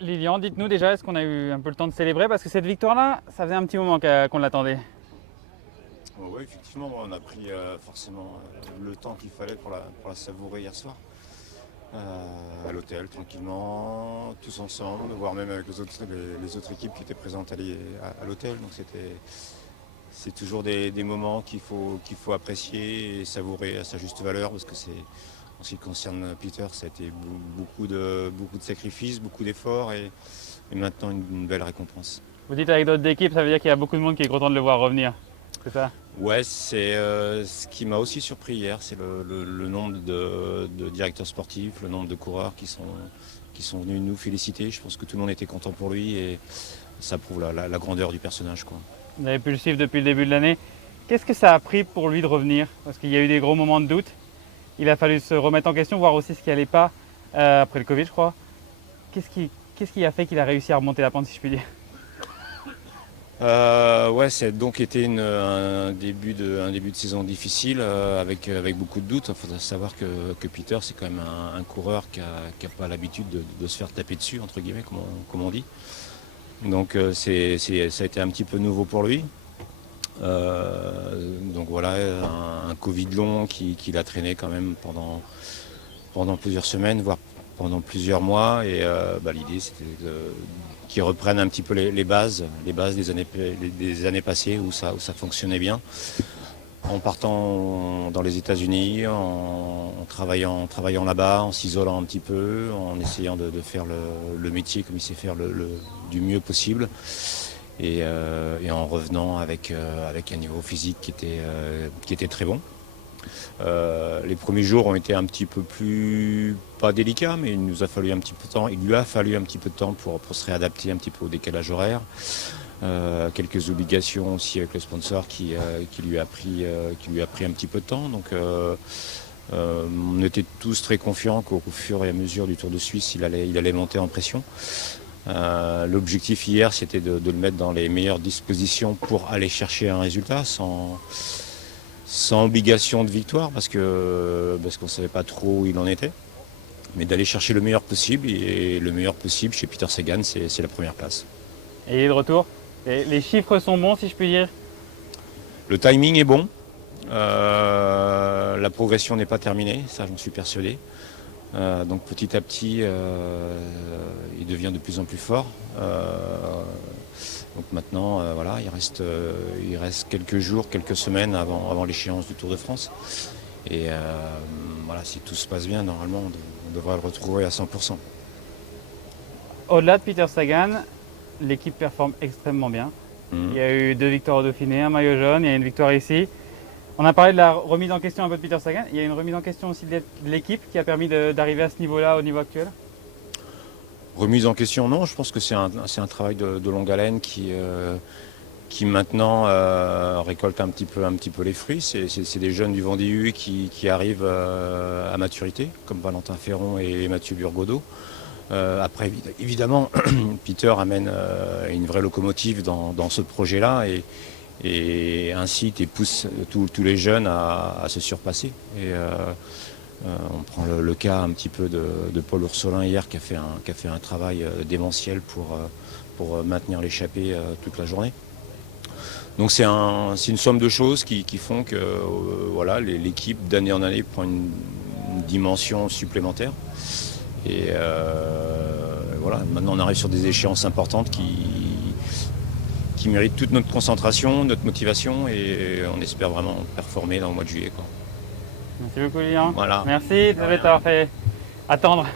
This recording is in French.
Lilian, dites-nous déjà, est-ce qu'on a eu un peu le temps de célébrer? Parce que cette victoire-là, ça faisait un petit moment qu'on l'attendait. Oui, effectivement, on a pris forcément le temps qu'il fallait pour la savourer hier soir. À l'hôtel, tranquillement, tous ensemble, voire même avec les autres équipes qui étaient présentes à l'hôtel. Donc c'est toujours des moments qu'il faut apprécier et savourer à sa juste valeur, parce que en ce qui concerne Peter, ça a été beaucoup de sacrifices, beaucoup d'efforts et maintenant une belle récompense. Vous dites avec d'autres équipes, ça veut dire qu'il y a beaucoup de monde qui est content de le voir revenir. C'est ça? Ouais, c'est ce qui m'a aussi surpris hier, c'est le nombre de directeurs sportifs, le nombre de coureurs qui sont venus nous féliciter. Je pense que tout le monde était content pour lui et ça prouve la grandeur du personnage, quoi. Vous avez pu le suivre depuis le début de l'année. Qu'est-ce que ça a pris pour lui de revenir? Parce qu'il y a eu des gros moments de doute. Il a fallu se remettre en question, voir aussi ce qui n'allait pas après le Covid, je crois. Qu'est-ce qui a fait qu'il a réussi à remonter la pente, si je puis dire? Ouais, ça a donc été un début de saison difficile avec beaucoup de doutes. Il faut savoir que Peter, c'est quand même un coureur qui a pas l'habitude de se faire taper dessus, entre guillemets, comme on dit. Donc ça a été un petit peu nouveau pour lui. Donc voilà, un Covid long qui l'a traîné quand même pendant plusieurs semaines, voire pendant plusieurs mois. Et l'idée, c'était qu'ils reprennent un petit peu les bases des années passées où ça fonctionnait bien. En partant dans les États-Unis, en travaillant là-bas, en s'isolant un petit peu, en essayant de faire le métier comme il sait faire du mieux possible. Et en revenant avec un niveau physique qui était très bon. Les premiers jours ont été un petit peu plus, pas délicats, mais il lui a fallu un petit peu de temps pour se réadapter un petit peu au décalage horaire. Quelques obligations aussi avec le sponsor qui lui a pris un petit peu de temps. Donc on était tous très confiants qu'au fur et à mesure du Tour de Suisse, il allait monter en pression. L'objectif hier, c'était de le mettre dans les meilleures dispositions pour aller chercher un résultat sans obligation de victoire, parce qu'on ne savait pas trop où il en était, mais d'aller chercher le meilleur possible. Et le meilleur possible chez Peter Sagan, c'est la première place. Et il est de retour. Et les chiffres sont bons, si je puis dire. Le timing est bon. La progression n'est pas terminée, ça j'en suis persuadé. Donc petit à petit, il devient de plus en plus fort. Donc maintenant, voilà, il reste quelques jours, quelques semaines avant l'échéance du Tour de France. Et voilà, si tout se passe bien, normalement, on devrait le retrouver à 100%. Au-delà de Peter Sagan, l'équipe performe extrêmement bien. Il y a eu 2 victoires au Dauphiné, un maillot jaune, il y a une victoire ici. On a parlé de la remise en question un peu de Peter Sagan. Il y a une remise en question aussi de l'équipe qui a permis d'arriver à ce niveau-là, au niveau actuel. Remise en question, non. Je pense que c'est un travail de longue haleine qui maintenant récolte un petit peu les fruits. C'est des jeunes du Vendée qui arrivent à maturité, comme Valentin Ferron et Mathieu Burgodeau. Après, évidemment, Peter amène une vraie locomotive dans ce projet-là et incite et pousse tous les jeunes à se surpasser. Et on prend le cas un petit peu de Paul Oursolin hier qui a fait un travail démentiel pour maintenir l'échappée toute la journée. Donc c'est une somme de choses qui font que voilà, l'équipe d'année en année prend une dimension supplémentaire. Et voilà, maintenant on arrive sur des échéances importantes qui méritent toute notre concentration, notre motivation, et on espère vraiment performer dans le mois de juillet, quoi. Merci beaucoup, Lilian. Voilà. Merci de t'avoir fait attendre.